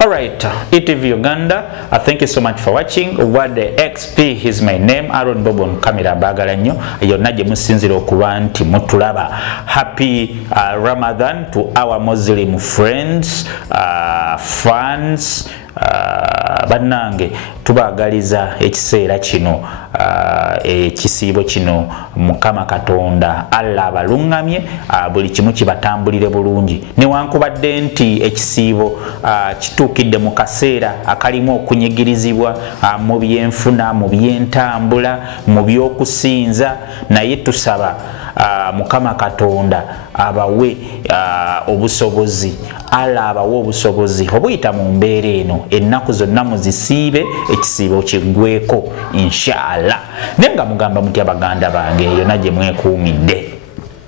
Alright, etvuganda, thank you so much for watching. What the XP is my name. Aaron Bobon camera bagala nnyo. Yonna gye musinzira okuba nti mutulaba. Happy Ramadan to our Muslim friends, fans. Bannange tubagaliza ekiseera kino ekisiibo kino Mukama Katonda Allah abalungamye buli kimu kibatambulire bulungi newankubadde nti ekisiibo kituukidde mu kaseera akalimu okunyigirizibwa mu byenfuna mu byentambula mu by'okusinza naye tusaba Mukama Katonda abawe obusobozi Allah abawe obusobozi obuyita mu mbeera eno ennaku zonna muzisiibe ekisiibo kiggweko inshallah nenga mugamba mutya baganda bange yonna gye mwekuumidde.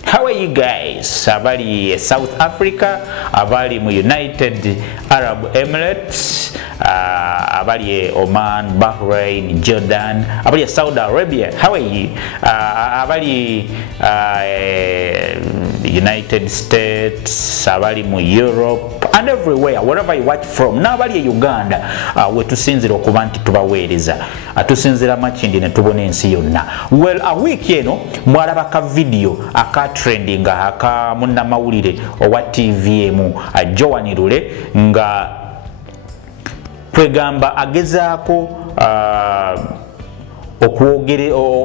How are you guys? Abali South Africa, abali mu United Arab Emirates, abali Oman, Bahrain, Jordan, abali Saudi Arabia. How are you? Abali United States, abali mu Europe and everywhere, wherever you watch from. Na abali Uganda, we tusinzira okuba nti tubaweereza. Tusinzira makindi ne tubona ensi yonna. Well, a week eno mwalaba ka video aka trending aka munna mawulire owa TVM Joan Lule nga kwegamba agezaako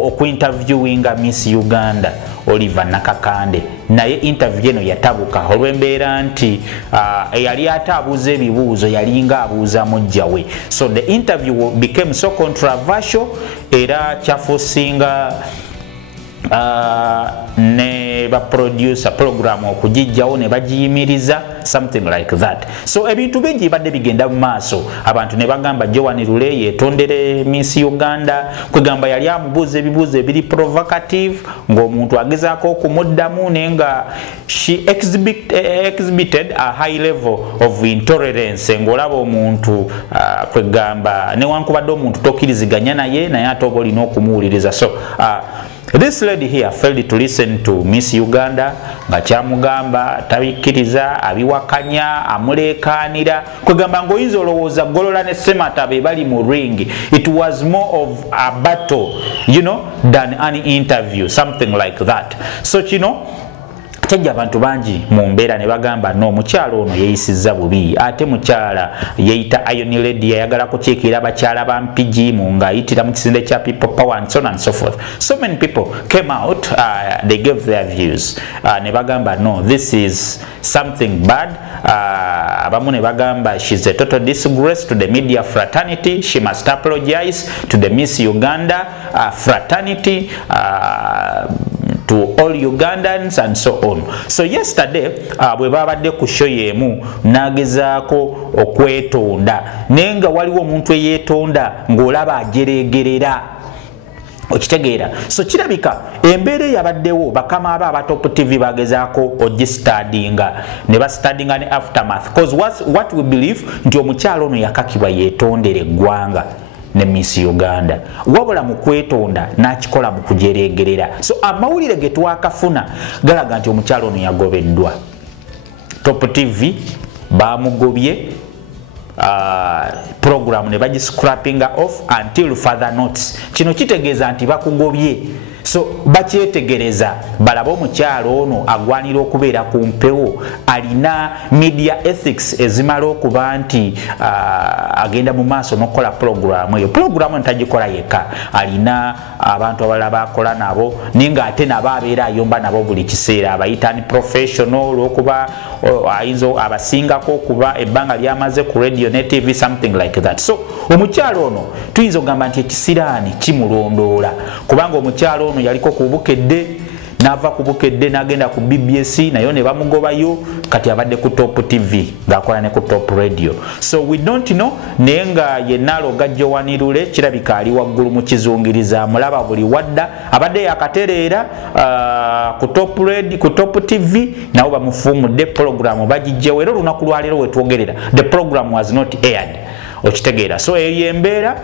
okuinterviewinga Miss Uganda Oliver Nakakande naye interview eno yatabuka olw'embeera nti yali ataabuuza ebibuuzo yalinga abuuza mujjawe. So the interview became so controversial era kyafuusinga ne ba producer program okujijjawo ne bagiyimiriza something like that. So ebintu bingi badde bigenda mu maaso abantu ne bagamba Joan Lule yetondere Miss Uganda kwegamba yali amubuuza ebibuuzo ebiri provocative ng'omuntu agezaako okumuddamu nenga she exhibited a high level of intolerance ng'olaba omuntu kwegamba newankubadde omuntu tokkiriziganya naye ate oba olina okumuwuliriza. So this lady here failed to listen to Miss Uganda nga kyamugamba tabikkiriza abiwakanya amuleekaanira kwegamba ng'oyinza olowooza golola ne semata be bali mu ring. It was more of a battle, you know, than an interview, something like that. So kino kyajja abantu bangi mu mbeera ne bagamba no mukyalo ono yeeyisizza bubi ate mukyala yeeyita Iron Lady yayagala kukiikira abakyala ba mpijimu ng'ayitira mu kisinde kya people power and so on and so forth. So many people came out, they gave their views ne bagamba no, this is something bad. Abamu ne bagamba she's a total disgrace to the media fraternity, she must apologize to the Miss Uganda fraternity, to all Ugandans and so on. So yesterday bwe babadde ku show yemu nagezaako okwetonda nenga waliwo omuntu eyeetonda ng'olaba ajeregerera okitegeera. So kirabika embeera yabaddewo bakama aba Top TV bagezaako ogistadinga ne bastadinga ne aftermath because what we believe nti omukyalo ono yakakibwa yeetondere eggwanga ne Miss Uganda wabula mu kwetonda n'akikola mu kujeregerera. So amawulire ge twakafuna galaga nti omukyalo ono yagobeddwa. Top TV bamugobye program ne bagiscrappinga off until further notice. Kino kitegeeza nti bakugobye. So bakyetegereza balaba omukyalo ono agwanira okubeera ku mpewo alina media ethics ezimala okuba nti agenda mu maaso n'okukola program eyo. Program ntagikola yekka, alina abantu abalala bakola nabo ninga ate nabo abeera ayomba nabo buli kiseera abayita ni professional olw'okuba ayinza abasingako okuba ebbanga lyamaze ku radio ne TV something like that. So omukyalo ono tuyinza okugamba nti ekisiraani kimulondoola kubanga omukyalo ono yaliko ku Bukedde n'ava ku Bukedde n'agenda ku BBS nayo ne bamugobayo kati abadde ku Top TV ng'akola ne ku Top Radio. So we don't know naye nga yenna aloga Joan Lule kirabika ali waggulu mu kizungiriza mulaba buli wadda abadde yakatereera ku Top Radio ku Top TV nabo bamufumudde program bagijjewo era olunaku lwaleero wetwogerera the program was not aired. okitegeera. So eyo embeera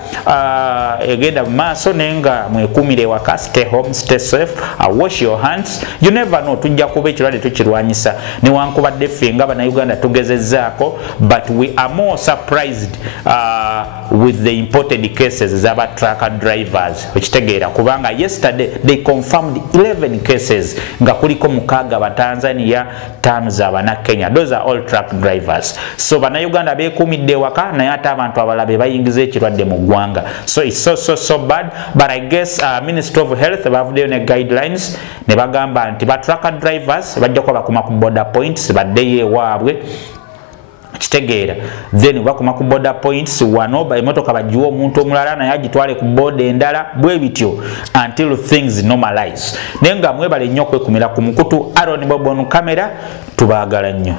egenda mu maaso nenga mwekumire waka, stay home, stay safe, wash your hands. You never know, tujja kuba ekirwadde tukirwanyisa newankubadde ffe nga bannayuganda tugezezzaako, but we are more surprised with the imported cases z'aba trucker drivers, okitegeera kubanga yesterday they confirmed 11 cases nga kuliko 6 ba Tanzania, 5 z'abana Kenya. Those are all truck drivers. So bannayuganda beekumidde waka naye ate abantu abalala be bayingiza ekirwadde mu ggwanga. So it's so bad, but I guess Ministry of Health bavuddeyo ne guidelines ne bagamba nti ba trucker drivers bajja kuba bakuma ku border points baddeyo ewaabwe, kitegeera. Then bakuma ku border points wano ba emotoka bajiwa omuntu omulala naye agitwale ku border endala, bwe bityo until things normalize. Nenga mwebale nnyo kwekumira ku mukutu. Aaron Bobo on camera, tubaagala nnyo.